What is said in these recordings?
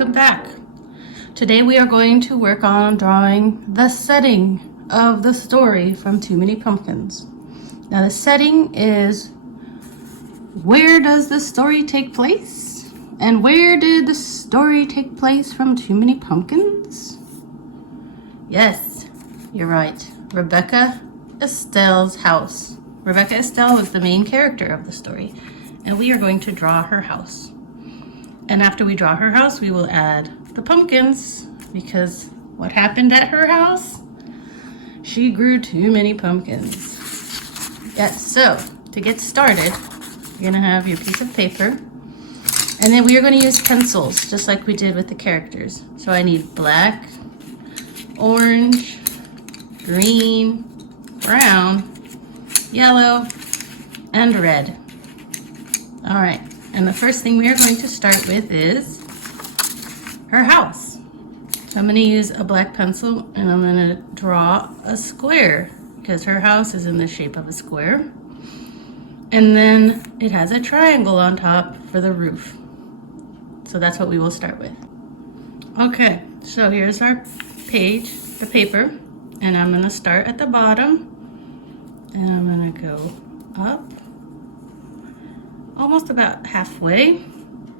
welcome back. Today we are going to work on drawing the setting of the story from Too Many Pumpkins. Now the setting is, where does the story take place? And where did the story take place from Too Many Pumpkins? Yes, you're right. Rebecca Estelle's house. Rebecca Estelle was the main character of the story, and we are going to draw her house. And after we draw her house, we will add the pumpkins, because what happened at her house? She grew too many pumpkins. Yes, so to get started, you're gonna have your piece of paper, and then we are gonna use pencils, just like we did with the characters. So I need black, orange, green, brown, yellow, and red. All right, and the first thing we are going to start with is her house. So I'm going to use a black pencil and I'm going to draw a square because her house is in the shape of a square. And then it has a triangle on top for the roof. So that's what we will start with. Okay, so here's our page, the paper, and I'm going to start at the bottom and I'm going to go up almost about halfway.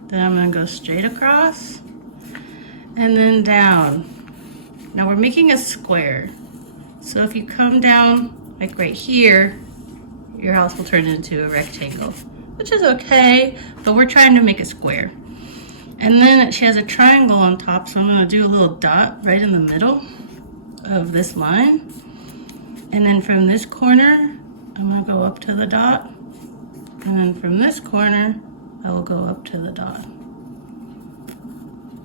Then I'm going to go straight across and then down. Now we're making a square. So if you come down like right here, your house will turn into a rectangle, which is okay, but we're trying to make a square. And then she has a triangle on top, so I'm going to do a little dot right in the middle of this line. And then from this corner, I'm going to go up to the dot. And then from this corner, I will go up to the dot.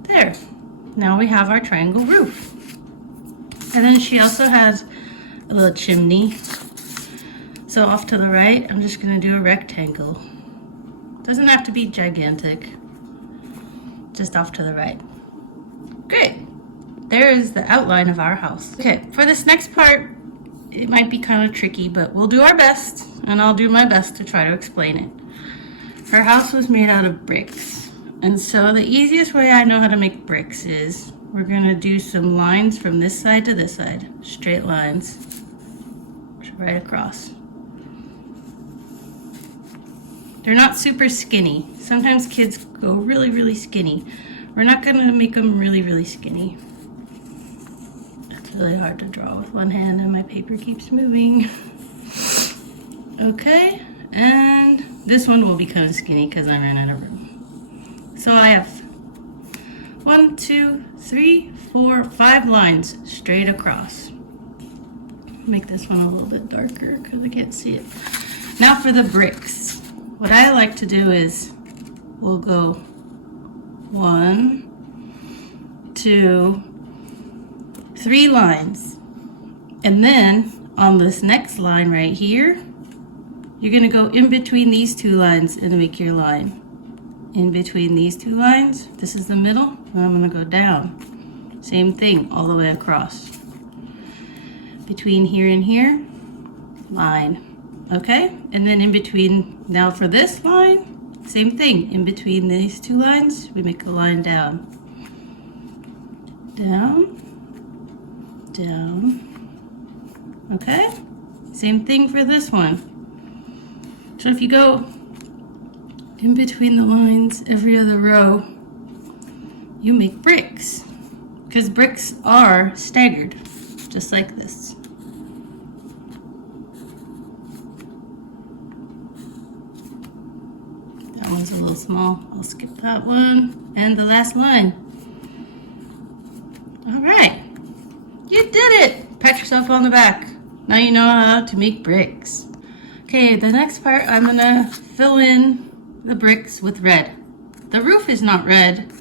There. Now we have our triangle roof. And then she also has a little chimney. So off to the right, I'm just gonna do a rectangle. Doesn't have to be gigantic, just off to the right. Great. There is the outline of our house. Okay, for this next part, it might be kind of tricky, but we'll do our best, and I'll do my best to try to explain it. Her house was made out of bricks. And so the easiest way I know how to make bricks is we're gonna do some lines from this side to this side, straight lines, right across. They're not super skinny. Sometimes kids go really, really skinny. We're not gonna make them really, really skinny. It's really hard to draw with one hand and my paper keeps moving. Okay, and this one will be kind of skinny because I ran out of room. So I have 1, 2, 3, 4, 5 lines straight across. Make this one a little bit darker because I can't see it. Now for the bricks. What I like to do is we'll go 1, 2, 3 lines. And then on this next line right here, you're going to go in between these 2 lines and make your line. In between these 2 lines, this is the middle, and I'm going to go down. Same thing all the way across. Between here and here, line. Okay? And then in between, now for this line, same thing. In between these 2 lines, we make a line down. Down. Down. Okay? Same thing for this one. So if you go in between the lines every other row, you make bricks, because bricks are staggered, just like this. That one's a little small. I'll skip that one. And the last line. All right, you did it. Pat yourself on the back. Now you know how to make bricks. Okay, the next part, I'm gonna fill in the bricks with red. The roof is not red,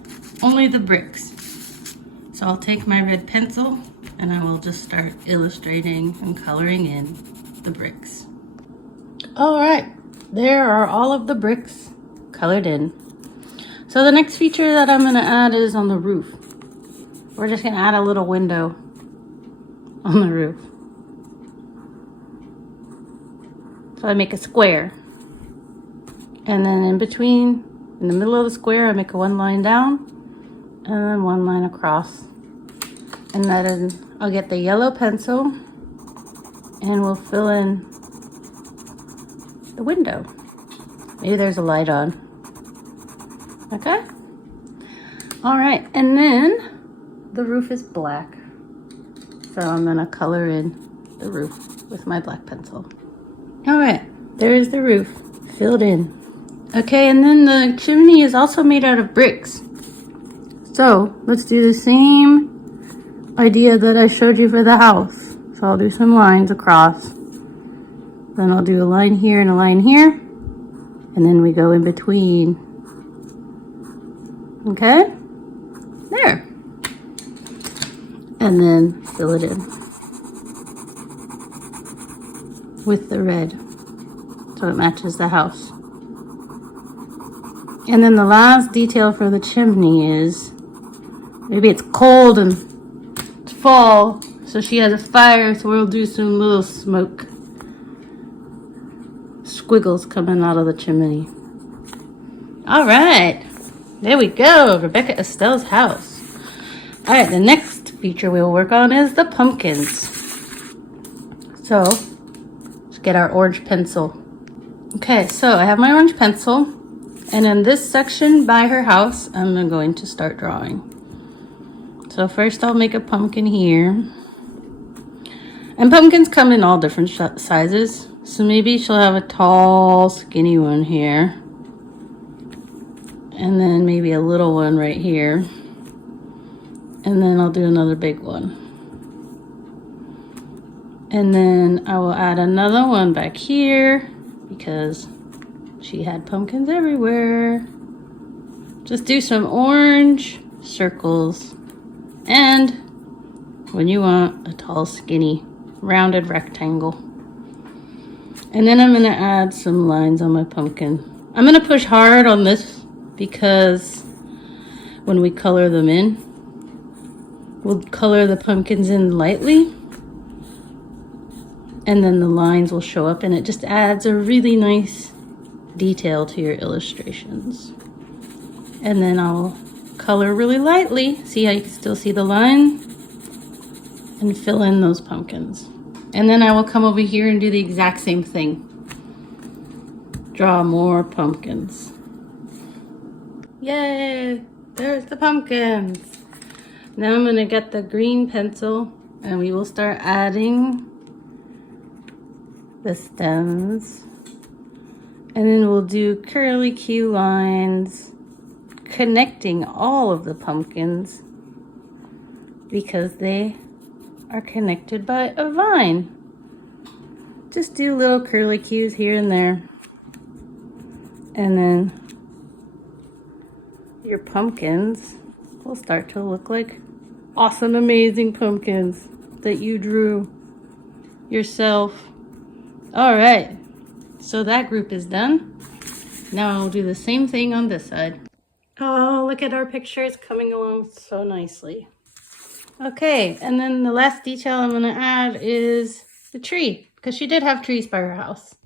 only the bricks. So I'll take my red pencil and I will just start illustrating and coloring in the bricks. All right, there are all of the bricks colored in. So the next feature that I'm gonna add is on the roof. We're just gonna add a little window on the roof. So I make a square. And then in between, in the middle of the square, I make a 1 line down. and then one line across. And then I'll get the yellow pencil and we'll fill in the window. Maybe there's a light on. Okay? All right, and then the roof is black. So I'm gonna color in the roof with my black pencil. All right, there's the roof filled in. Okay, and then the chimney is also made out of bricks. So let's do the same idea that I showed you for the house. So I'll do some lines across. Then I'll do a line here and a line here. And then we go in between. Okay? There. And then fill it in with the red so it matches the house. And then the last detail for the chimney is maybe it's cold and it's fall, so she has a fire, so we'll do some little smoke squiggles coming out of the chimney. All right, there we go, Rebecca Estelle's house. All right, the next feature we'll work on is the pumpkins. So let's get our orange pencil. Okay, so I have my orange pencil, and in this section by her house, I'm going to start drawing. So first I'll make a pumpkin here. And pumpkins come in all different sizes. So maybe she'll have a tall, skinny one here. And then maybe a little one right here. And then I'll do another big one. And then I will add another one back here because she had pumpkins everywhere. Just do some orange circles. And when you want a tall, skinny, rounded rectangle. And then I'm going to add some lines on my pumpkin. I'm going to push hard on this because when we color them in, we'll color the pumpkins in lightly. And then the lines will show up and it just adds a really nice detail to your illustrations. And then I'll color really lightly. See how you can still see the line? And fill in those pumpkins. And then I will come over here and do the exact same thing. Draw more pumpkins. Yay! There's the pumpkins. Now I'm gonna get the green pencil and we will start adding the stems. And then we'll do curly Q lines connecting all of the pumpkins because they are connected by a vine. Just do little curly cues here and there. And then your pumpkins will start to look like awesome, amazing pumpkins that you drew yourself. All right, so that group is done. Now I'll do the same thing on this side. Oh, look at our pictures coming along so nicely. Okay, and then the last detail I'm gonna add is the tree, because she did have trees by her house.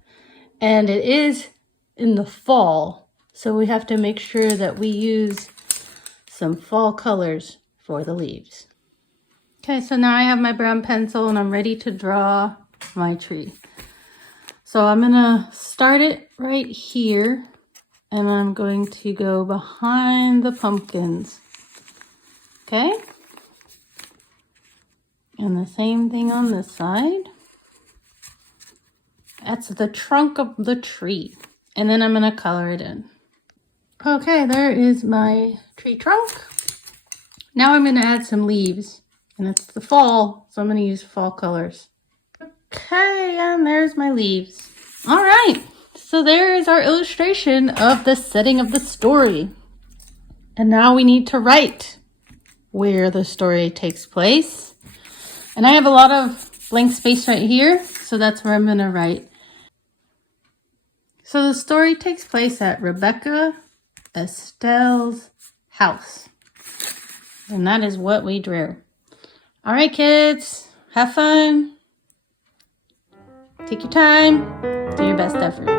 And it is in the fall, so we have to make sure that we use some fall colors for the leaves. Okay, so now I have my brown pencil and I'm ready to draw my tree. So I'm gonna start it right here and I'm going to go behind the pumpkins. Okay? And the same thing on this side. That's the trunk of the tree. And then I'm gonna color it in. Okay, there is my tree trunk. Now I'm gonna add some leaves. And it's the fall, so I'm gonna use fall colors. Okay, and there's my leaves. All right, so there is our illustration of the setting of the story. And now we need to write where the story takes place. And I have a lot of blank space right here, so that's where I'm gonna write. So the story takes place at Rebecca Estelle's house. And that is what we drew. All right, kids, have fun. Take your time, do your best effort.